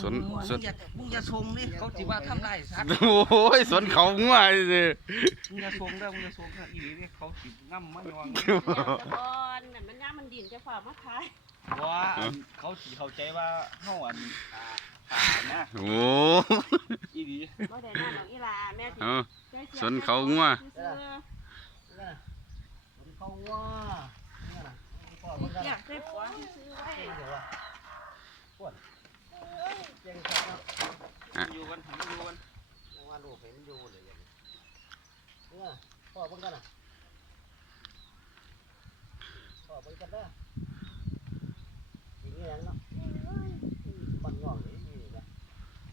สน มึงสนอย่ามึงอย่าชงนี่เขาจิว่าทำได้สัตว์โอ้ยสนเขางัวเลยมึงอย่าชงได้อมึงอย่าชงได้ออีหลีนี่เขาสิง่ำมายองเดี๋ยวจะก่อนนั่นมันย่ามันดินจะฝากมาขายว่าอันเขาสิเข้าใจว่าเฮาอันตาตานะโอ้อีหลีบ่ได้นั่นหรอกอีหลาแม่สิเอาใช้สียสนเขางัว ซื้อมันเขาว่าเนี่ยนะพ่อๆมันก็อยากได้ปัวซื้อไว้ เก่งเดี๋ยวว่าปวดเก่งจัง เนมันอยู่กันยังว่าลูกเห็นอยู่เลยเนี่ยเนี่ยพ่อมันกันนะพ่อมันกันนะกินเงี้ยเนาะมันงอกนี่นี่นะ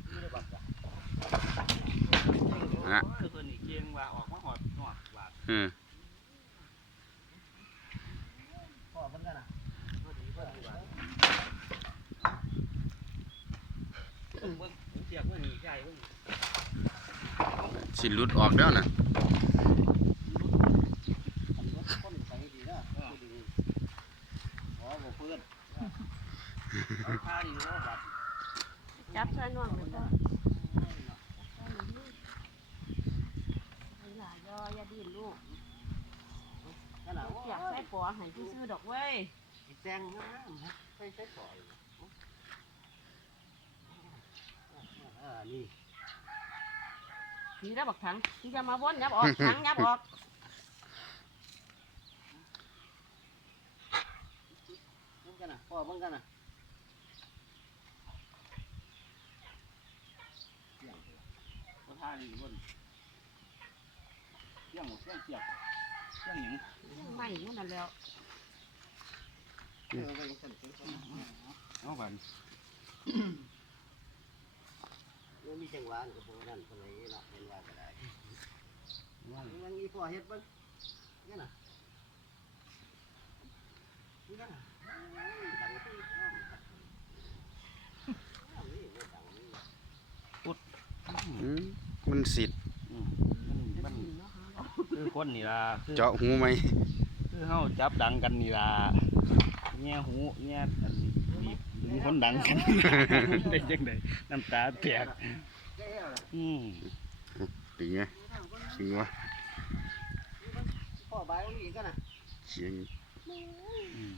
นี่ได้บักจ้ะฮะ คือตัวนี้เกียงว่าออกมาหอดหอดว่าอืมพ่อมันกันนะพอดีพอดีว่าเบิ่งเบิ่ง สียกว่านี่ใช่เบิ่งสิหลุดออกแล้วนะอันนี้คนใส่ดีนะดีอ๋อบ่เพื่อนเอาผ้าดีเนาะบัดจับใส่น่วงเลยจ้ะอีหลายออย่าดิ้นลูกนั่นน่ะอยากใส่ปัวให้ซื้อๆดอกเว้ยแซงนะใส่ใส่ต่อยอ่า นี่สีแล้วบักถังที่จะมาวนยับออกถังยับออกมันกันนะพ่อมันกันนะเอาผ้าดีบนเสียงเสียงเสียกเสียงหยังไม่นู่นั่นแล้วเออไปสั่นไปสั่น เอาบัด มันมีจังหวะกับพวกนั้นคนไหนเนาะเป็นว่าก็ได้ว่ามันมีพ่อเฮ็ดบ้างนี่น่ะนี่น่ะดังที่นี่ดังนี่อืมมันสิทธิ์อืมมันมันคือคนนี่ล่ะคือเจาะหูไหมคือเฮาจับดังกันนี่ล่ะแง่หูแง่อันนี้ดึง คนดังกัน ได้จังไดน้ำตาแตกแก้วอืมถึงไงถึงวะพ่อใบมันอีกกันน่ะเสียงอืม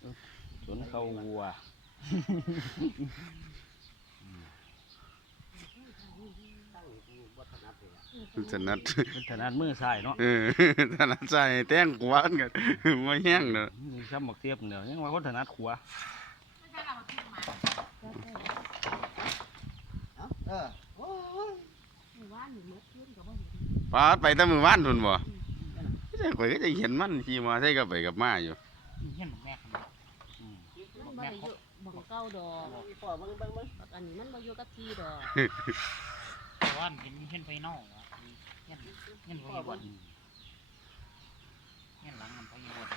เอ้าสวนเขาวัวตั้งอยู่บ่ถนัดเลยล่ะมันถนัดเป็นถนัดมือซ้ายเนาะเออถนัดใส่แต้งกวานกันมาแห้งเนอะนี่ซ้ำบักเทียบเนี่ยยังว่าคนถนัดขวา อ้าเออโอ้ยว่านหนูเมื่อคืนกับว่าเห็นปาดไปแตั้งมือว่านทุนบ่ไม่ใช่ข่อยก็จะเห็นมันขี่มาใช่กับไปกับมาอยู่ เห็นแม่ครับอืมมันบ่ได้อยู่บังเก้าดอกมีพ่อมันบ้างมั้งอันนี้มันบ่อยู่กับที่ดอกแต่ว่าเห็นเห็นไฟนอกอะเห็นเห็นไฟบนเห็นหลังมันไฟบน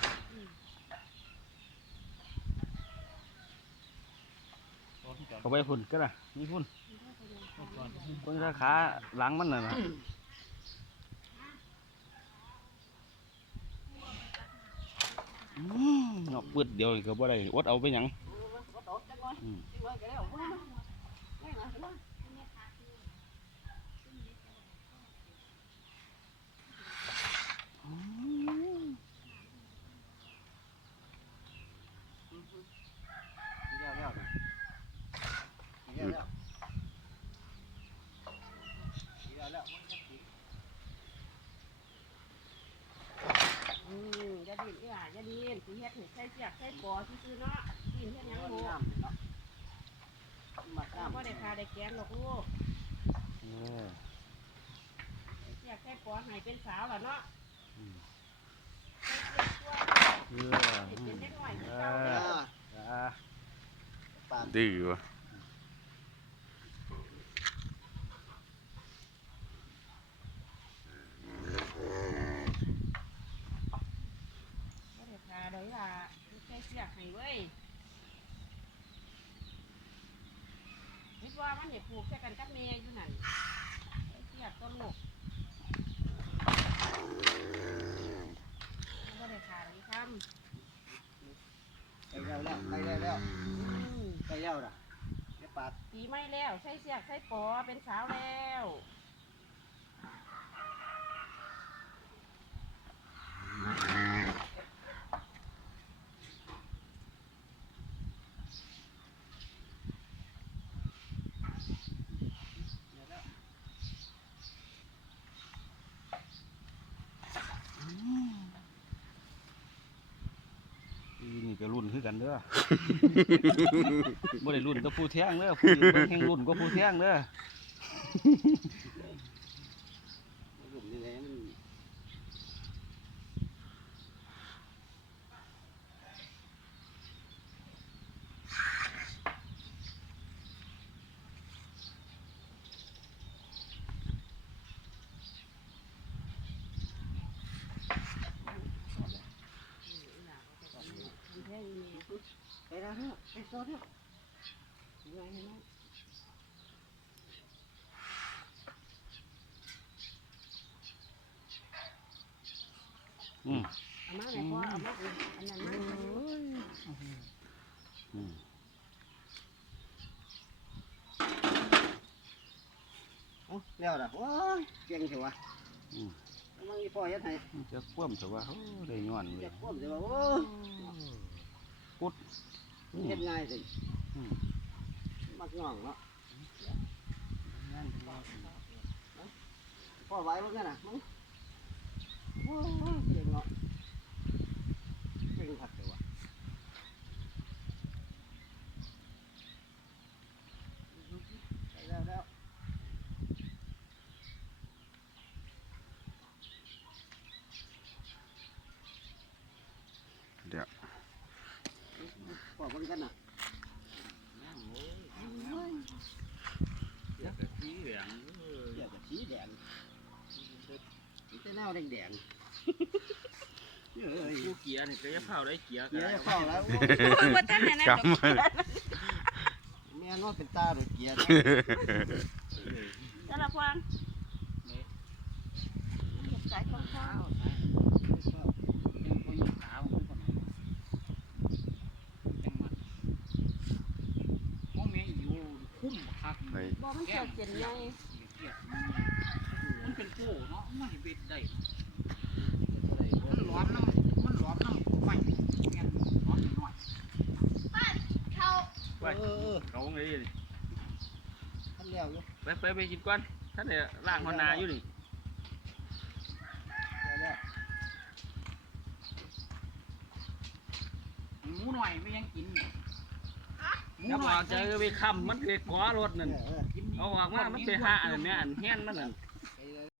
ต้นจอดเขาไปพุ่นก็ได้นี่พุ่นก่อน คนขาขาหลังมันน่ะนะเนาะปืดเดียวก็บ่ได้อดเอาไปหยัง ก็ตกจังเลย อืม จังเลยก็แล้วไม่นะไม่นะ เลี้ยวเลี้ยวเลี้ยวเลี้ยวเลี้ยวเลี้ยว อืมอย่าดิ้นอีหล่าอย่าดิ้น สิเฮ็ดให้ใส่เสียกใส่ปอซื่อๆเนาะดิ้นเฮ็ดหยังบ่น้ำเนาะมาบ่น้ำได้คาได้แกนหรอกลูกเออใส่เสียกใส่ปอให้เป็นสาวแล้วเนาะอืมใส่เสียกกล้วยเออให้เป็นเด็กน้อยคือเอเก่าอเด้ออ่าปากดื้อวะ บ่ได้คาดอกอีหล่าใส่เสียกให้เว้ยคิดว่ามันให้ผูกใส่กันกับแม่อยู่นั่นใส่เสียกต้นลูกบ่ได้คาดอกอีคำไปแล้วแล้วไปแล้วแล้วอืมไปแล้วนะเดี๋ยวปลาาด ปีไม่แล้ว ใส่เสียกใส่ปอเป็นสาวแล้ว อีนี่ ก็รุ่นคือกันเด้อ บ่ได้รุ่นก็ผู้แท้งเด้อผู้อื่นเบิ่งแห่งรุ่นก็ผู้แท้งเด้อ หลุมนี่แหละมัน แค่นี้ ไปแล้วเถอะไปโซ่เถอะไงให้น้องอืมเอามาเลยพ่อเอามาเลยอันนั้นมาอืมเอ้าแล้วล่ะโอ้ยเก่งเถอะวะอืมมันมีพ่อเฮ็ดให้จะคว่ำแต่ว่าโอ้ได้ย้อนเว้เจ็ยบพ่อมแต่ว่าโอ้ ยพุดมันเฮ็ดง่ายสิอืมมักง่องเนาะพ่อไหว้บ่กันน่ะมึงโอ้ยเก่งเนาะเก่งคักเถอะวะไปแล้วแล้ว เดี๋ยว พ่อเบิ่งกันน่ะเดี๋ยวก็สีเหลืองเออเดี๋ยวก็สีแดงมีแต่แนวแดงๆเอ้ยผู้เกียร์นี่ก็จะเผาได้เกียร์เกีก็ยร์ได้จะเข้าแล้วว่าท่านไหนนะกำมาแม่นว่าเป็นตาหรือเกียร์แต่ละควางสายของข้าว เป็นคนขาวคนก่อนจังหวัดพ่อแม่อยู่คุ้มคัก ไป บ่มันเกิดเจ็นไงมันเป็นโป้เนาะมันเบ็ดได้มันร้อนน้ำมันร้อนน้ำไม่แม่นร้อนหน่อยไปเออเออเขาไงนี่ทำแล้วอยู่ไปไปไปกินก่อนท่านเนี่ยล่างหัวนาอยู่นี่หมูหน่อยไม่ยังกินหมูแล้วหพน่อยเจอไปคำมันเลยก้อรถนั่น เอาออกมามันไปหาอันเนี้ยอันแห้งมันนั่น